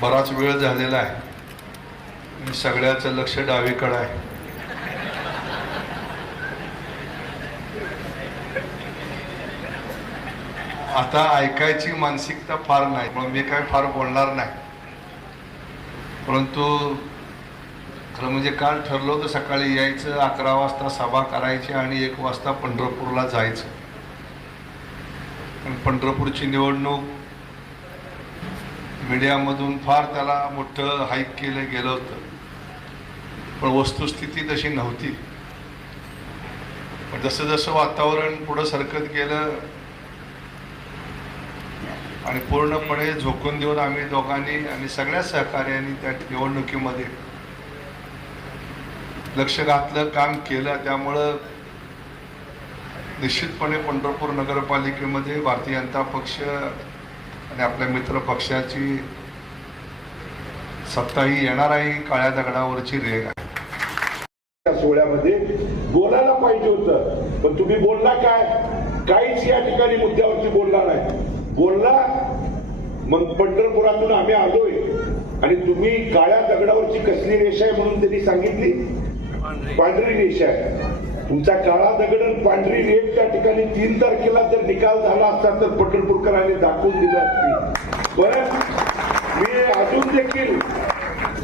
बराच वेळ झालेला आहे सगळ्याचं लक्ष डावीकडं आहे आता ऐकायची मानसिकता फार नाही म्हणून मी काय फार बोलणार नाही परंतु खरं म्हणजे काल ठरलो तर सकाळी यायचं अकरा वाजता सभा करायची आणि एक वाजता पंढरपूरला जायचं पण पंढरपूरची निवडणूक मीडियामधून फार त्याला मोठं हाईक केलं गेलं होतं पण वस्तुस्थिती तशी नव्हती पण जसं जसं वातावरण पुढं सरकत गेलं आणि पूर्णपणे झोकून देऊन आम्ही दोघांनी आणि सगळ्या सहकार्यांनी त्या निवडणुकीमध्ये लक्ष घातलं काम केलं त्यामुळं निश्चितपणे पंढरपूर नगरपालिकेमध्ये भारतीय जनता पक्ष आणि आपल्या मित्र पक्षाची सत्ता ही येणार आहे काळ्या दगडावरची रेग आहे सोहळ्यामध्ये बोलायला पाहिजे होत पण तुम्ही बोलला काय काहीच या ठिकाणी मुद्द्यावरती बोलला नाही बोलला मग पंढरपुरातून आम्ही आलोय आणि तुम्ही काळ्या दगडावरची कसली रेषा आहे म्हणून त्यांनी सांगितली पांढरी रेषा आहे तुमचा काळा दगड पांढरी रेट त्या ठिकाणी तीन तारखेला जर निकाल झाला असता तर पटणपूरकरांनी दाखवून दिला असते बरं मी अजून देखील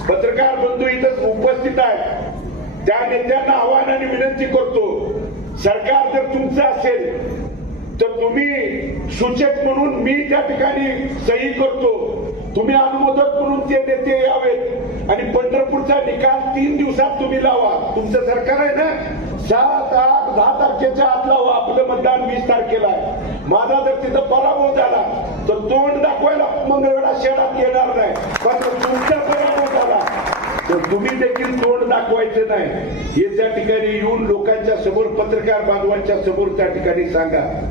पत्रकार बंधू इथं उपस्थित आहेत त्या नेत्यांना आव्हान आणि विनंती करतो सरकार जर तुमचं असेल तर तुम्ही सूचक म्हणून मी त्या ठिकाणी सही करतो तुम्ही अनुमोदक म्हणून ते नेते यावेत आणि पंढरपूरचा निकाल तीन दिवसात तुम्ही लावा तुमचं सरकार आहे ना सात आठ दहा तारखेच्या आत लावा आपलं मतदान वीस तारखेला आहे माझा जर तिथं पराभव झाला तर तोंड दाखवायला मंगळवेळा शहरात येणार नाही मात्र तुमचा पराभव झाला तर तुम्ही देखील तोंड दाखवायचे नाही हे त्या ठिकाणी येऊन लोकांच्या समोर पत्रकार बांधवांच्या समोर त्या ठिकाणी सांगा